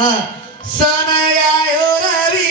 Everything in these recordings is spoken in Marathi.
हा सनयायो रविराणी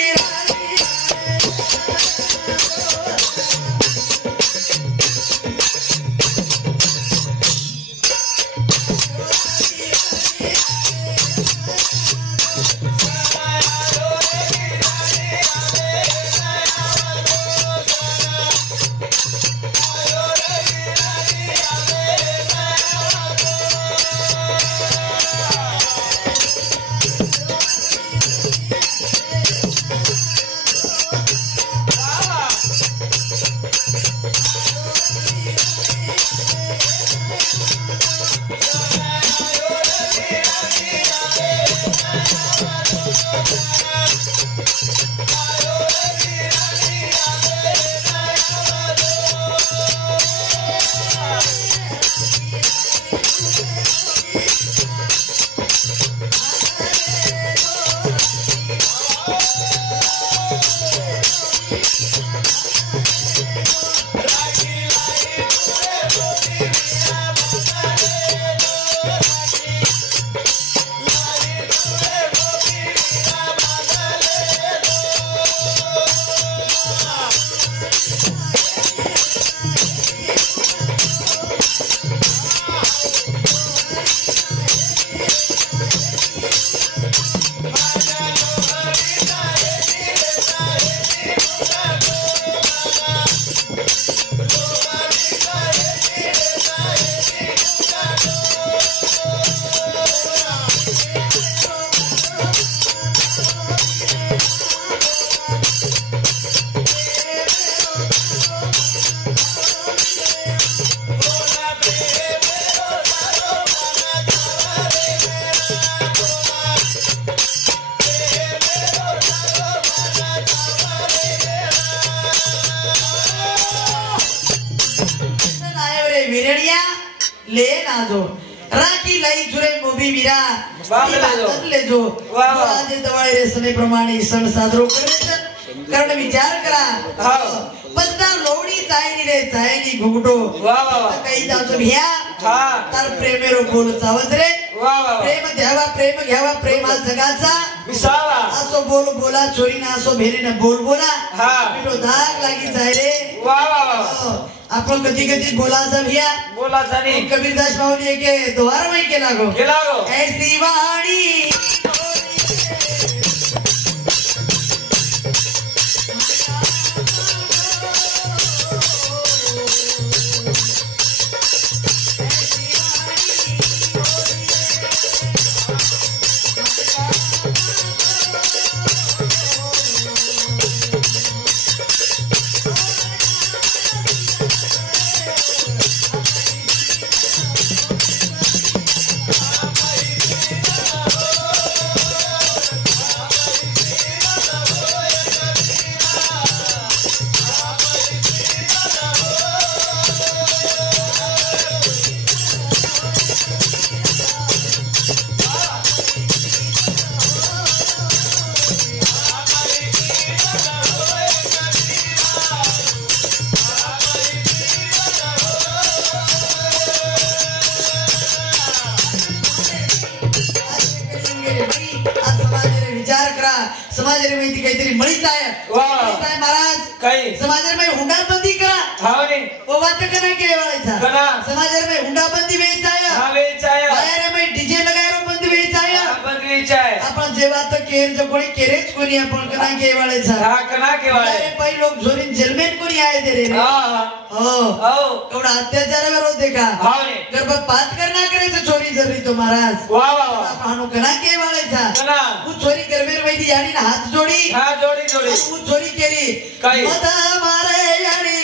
ले नाजो राखी लाई जुरे मोबी वीरा बदले जो आज दवाई रे सने प्रमाणे सण साजरो करे कारण विचार करा पत्ता लोडी चायनी रे चायनी घुगटो काही जावचो भिया तर प्रेमेरो बोल चावत रे प्रेम घ्यावा प्रेम हा जगाचा विसावा असो बोल बोला चोरी ना असो भेरीने बोल बोला पिरो दाग लागी जाय रे आपण कधी कधी बोलाचा भिया बोलाचा नाही कबीरदास माऊली के द्वार में केला गो ऐसी वाणी समाज रे माहिती काहीतरी मळीच आहे महाराज काही समाज रे हुंडाबंदी करा हावने ओ बात करा के वाळायचा करा समाज रे हुंडाबंदी वेचाया हा वेचाया बाहेर में डीजे लगायरो बंदी वेचाया बंदी वेचाया आपण जेव्हा तर केर जो कोणी केरेच कोणी आपण करा के वाळायचा हा करा के वाळे पहिले लोक झोरीन जेलमेन कोणी आहे दे रे हो एवढा अत्याचारावर होते का हावने गर्भपात करना करायचं चोरी जरी तो महाराज वा वा आपण करा के वाळायचा करा तू चोरी करमेर वैदी यानी हाथ जोड़ी तू चोरी केली मत मारे यानी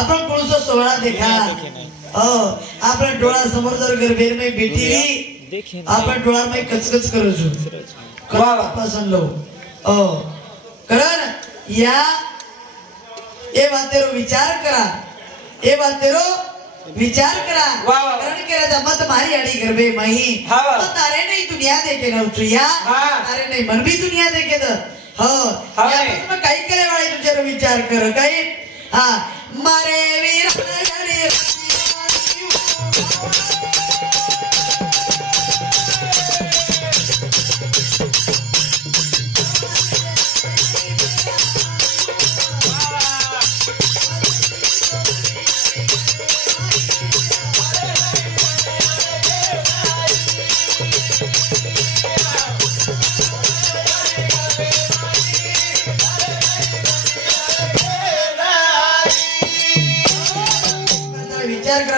आपण कोणसा सोहळा देखा हो आपण डोळा समोर जर गरबेर में बेटी आपण डोळा में कचकच करू छु पसंद लो हो कारण या ए बातेरो विचार करा ए बातेरो विचार करा कारण केराचा मत मारी आडी गरबे मही तारे नहीं दुनिया देखे न या तारे नहीं मन भी दुनिया देखे तो हो या काही करे वाले तुझे विचार कर काही हा मारे वीर हरे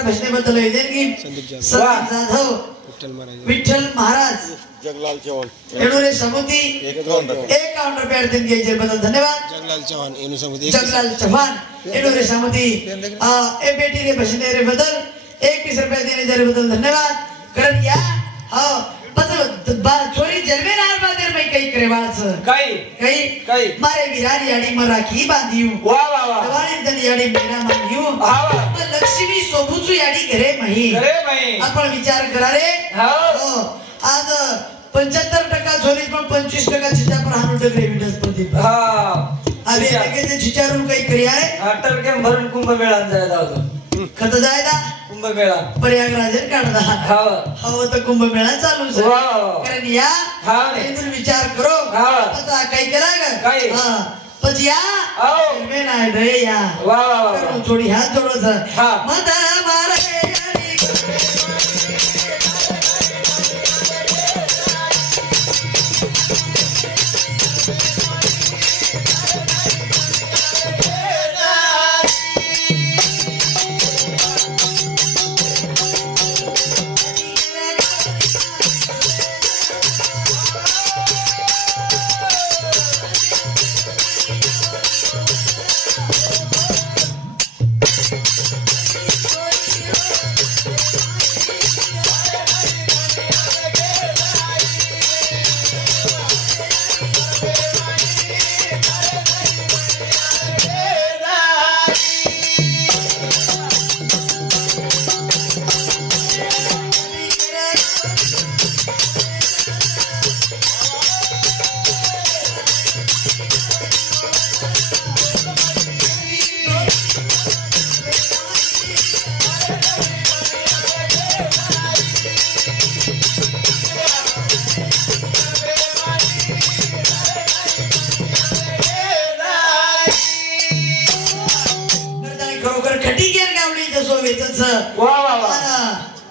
भजनेबद्दल की जाधव विठ्ठल महाराज जगलाल चव्हाण एडोरे समुदी 51 रुपये अर्थिन घ्यायचे बद्दल धन्यवाद जगलाल चव्हाण एनु समुदी जगलाल चव्हाण एडोरे समुदी ए बेटी रे भजने रे बद्दल 21 रुपये देने जरे बद्दल धन्यवाद कारण या हो छोरी जन्मे नार बादर में कई करे वाच कई मारे विरारी आडी मराठी बांधियो वाह वाह वाह दवाणी दनी आडी मेरा मानियो पण लक्ष्मी सोबूचू आडी घरे मही आपण विचार करा रे हो आज 75% छोरी पण 25% छिचा पर हानु डगरे विंडस प्रदीप हां अबे लगे छिचारून काही करी आहे अटर के भरून कुंभ मेळा जाय दावतो खत जायदा कुंभ मेळा प्रयागराजन काढदा हो तो कुंभ मेळा चालू आहे कारण या तुम्ही विचार करो आता काही केला काय हां पण या मे नाही रे या वाह वाह वाह थोडी हात जोडच मत मारे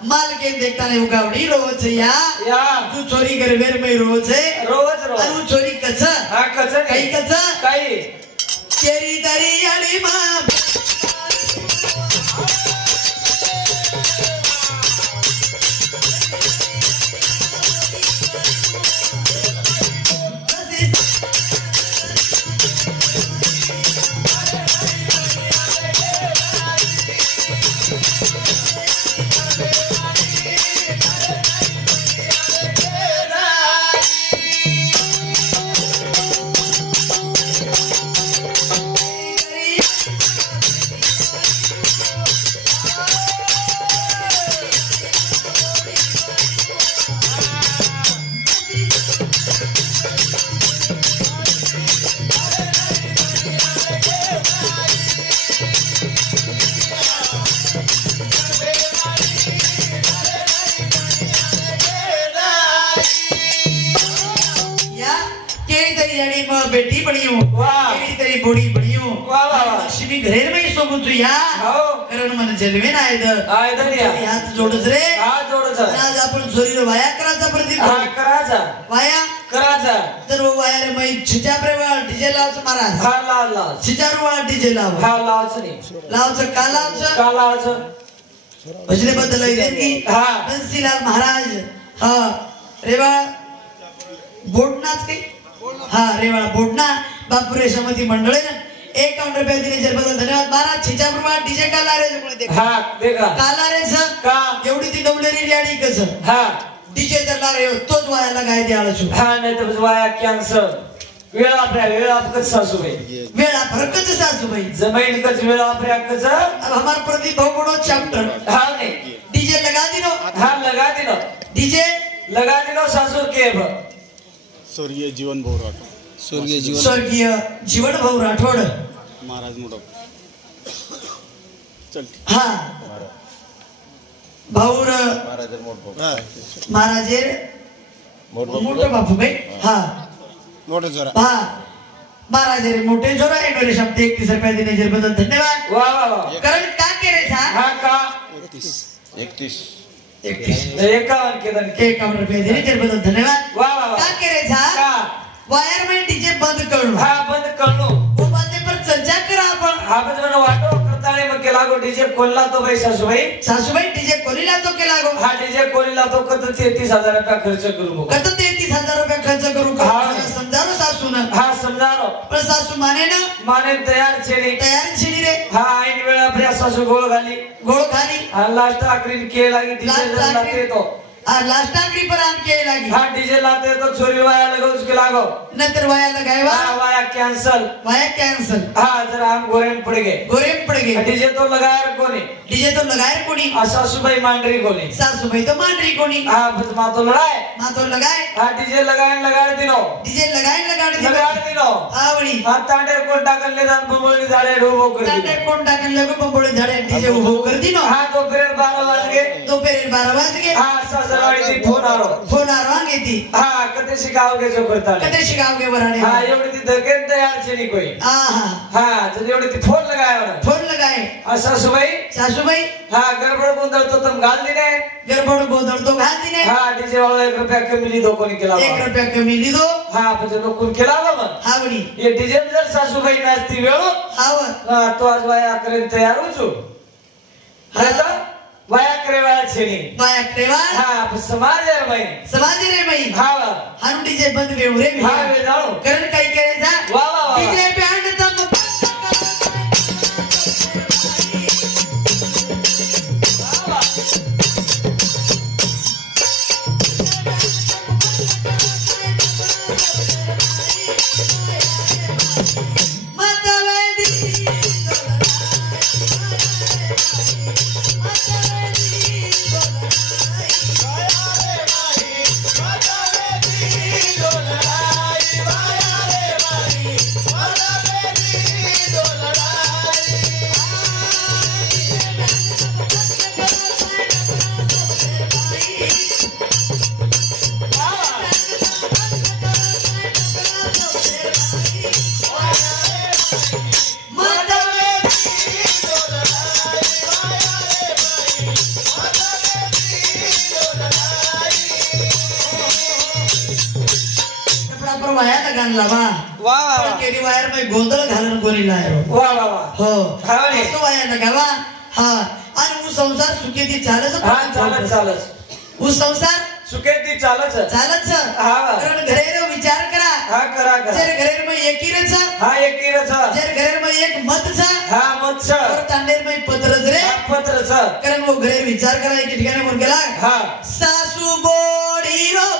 मालकेन देखता नहीं उगावड़ी रोज या तू चोरी करे वेर में रोज है रोज अनु चोरी कच हां कच काही कच काही केरी दरी आडी मा बेटी बनियो केरी तेरी बोडी बनियो लक्ष्मी घरेर में सोबत या कारण मन जन्मे नायद आयदनिया हात जोडच रे हात जोडच आज आपण जोरीर वाया कराचा प्रदीप कराचा वाया कराचा तर वो वाया रे मै छिचा प्रेवा डीजे लावच महाराज हा लाव छिचारू वाला डीजे लाव हा लावच नाही लावच का लावच भजने बद्दल आहे की बंसीलाल महाराज हा रेवा बोडनाच काही हा रेवाळा बोडना बापुरे समिती मंडळे 51 रुपये दिले जरबदल धन्यवाद महाराज छिचापुरमा डीजे का ला रे कोणी ते हा देखा काला रे सर का एवढी ती डवलेली रेडी कसं हा डीजे जर ला रे तोच वायाला गाय द्यायला छु हा नाही तर वाया कॅन्सर वेळ आपकच सासूबाई वेळा फरकच सासूबाई जमीन कच वेळ आपकच अब हमार प्रदीप भाऊ बड़ो चैप्टर हा नहीं डीजे लगा दिनो हा लगा दिनो डीजे लगा दिनो सासुर के स्वर्गीय जीवन भाऊ राठोड स्वर्गीय जीवन भाऊ राठोड महाराज मोठो चल हा भाऊर महाराजे मोठो बापू भाई हा मोठे जोरा हा महाराजे रे मोठे जोरा एडोरे शब्द 31 रुपये दिले जरबदल धन्यवाद वाह वाह वाह कारण का केरे सा हा का 31 51 के दन के 51 रुपये दिले जरबदल धन्यवाद वाह वाह का केरे सा का वायरमैन डीजे बंद करू हा बंद करू वो बाते पर चर्चा करा आपण हा बंद म्हणून वाटो करताळे मग केला गो डीजे कोल्ला तो बाई सासूबाई डीजे कोलीला तो केला गो हा डीजे कोल्ला तो कत 33000 रुपये खर्च करू कत 33000 रुपये खर्च करू का समजारो सासून हा समजारो पण सासू माने ना माने तयार छेली तयार छिडी रे हा ऐन वेळा आपल्या सासू गोळ घाली गोळ खाली हा लास्ट आखरी के लागी डीजे लाते तो आ लास्ट आखरी पर आम के लागी हा डीजे लाते तो छोरी वाया लगो उसके लागो नंतर वाया लगायवा हा वाया कैंसल वाया कैंसल हा जरा हम गोरेन पड़ गए गोरेम पड़ गए डीजे तो लगाया कोणी डीजे तो लगाए कोणी सासूबाई मांडरी कोणी सासूबाई तो मांडरी कोणी हा बस मा तो लड़ाए मा तो लगाए हा डीजे लगाए दिनो डीजे लगाए लगाड़ दिनो आवडी हा तांडेर कोण टाकले जान बंबोळी झाडे डोबो कर तांडे कोण टाकन लगो बंबोळी झाडे डीजे उभो कर दिनो हा तो फिर 12 वाज गए दोपहर 12 वाजगे हा सासरवाडी ती फोन आलो फोन आरोंगे ती हा कते शिकावगे जो करता कते शिकावगे वराडे हा एवढी ती धकेन तयार छेनी कोई आहा हा तर एवढी ती फोन लगाया ना फोन लगाए सासूबाई हा गडबड गोंधळ तो तुम घाल दिने गडबड गोंधळ तो घाल दिने हा डीजे वाला 1 रुपया कमी ली दो कोणी केला 1 रुपया कमी ली दो हा म्हणजे तो कोण केला मग आवडी ये डीजे जर सासूबाई नाचती वेळो आव हा तो आज वाया करेन तयार होचो हा तो वाया करे वाया छेनी वाया क्रेवा हा समाज यार बाई समाधी रे बाई हा हानु डीजे बंद वेऊ रे हा वे जाओ करण काही केले जा वाह वाह वाह डीजे बँड तम वाया गान लावा वाह पण केडी वायर मध्ये गोंधळ घालून कोणी लाय वाह वाह वाह हो हा रे तो वाया लगावा हा आणि उ संसार सुखेती चालच हा चालच उ संसार सुखेती चालच हा कारण घरेर विचार करा हा करा जर घरेर मध्ये एकीरच हा एकीरच जर घरेर मध्ये एक मतच हा मतच और तांडेर मध्ये पत्रच रे पत्रच कारण वो घरेर विचार करा एक ठिकाणी म्हणून गेला हा सासू बोडी रो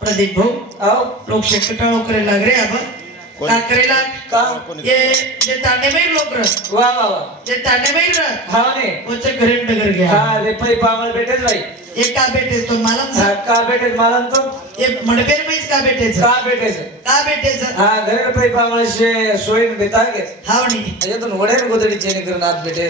प्रदीप भाऊ आओ लोक शेकटाळो करे लाग रे अब का करेला का ये जे ताने में लोग रह वा वा वा जे ताने में रह हा ने वच्चे घरे डगर गया हा रे पै पामळ भेटेच भाई एक का बेटे तो मालूम हा, का भेटेच मालन तो एक मणबेर में का बेटे का भेटेच का बेटे हा घरे पै पामळ शे सोयीन बेतागे हावणी अजून वडेन गोदडी चेने करून आत भेटे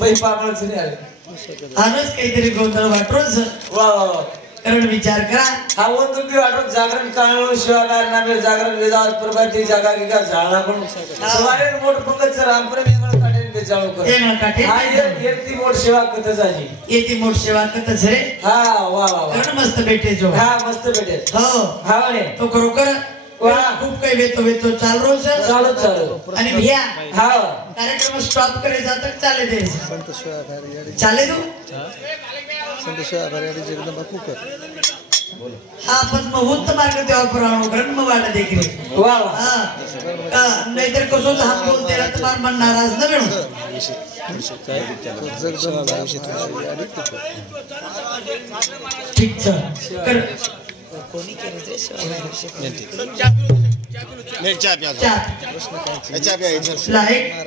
पै पामळच नाही आले आनच काहीतरी गोंधळ वाटरोच वा वा वा कारण विचार करा हा वो तुम्ही वाटत जागरण काढलो शिवागार नामे जागरण वेदास प्रभाती जागा गिगा झाला पण सवारे मोठ पंगत रामप्रेम यांना काढेन ते जाळो कर ये काटे हा येती मोठ सेवा कथ जाजी येती मोठ सेवा करत रे हा वा वा वा कारण मस्त बेटे जो हा मस्त भेटे हो हा ने तो खरोखर वा. खूप काही वेतो चाल रोज चालू चालू आणि भिया हा कार्यक्रम स्टॉप करे जातात चाले दे चाले तू हा पण मुहूर्त मार्ग तेव्हा पुराणो कारण मग वाटा देखील वा वा हा नाहीतर कसं हा बोलते ना तुम्हाला मन नाराज न मिळून ठीक कर नाही चहा प्या चार चहा प्या लाईक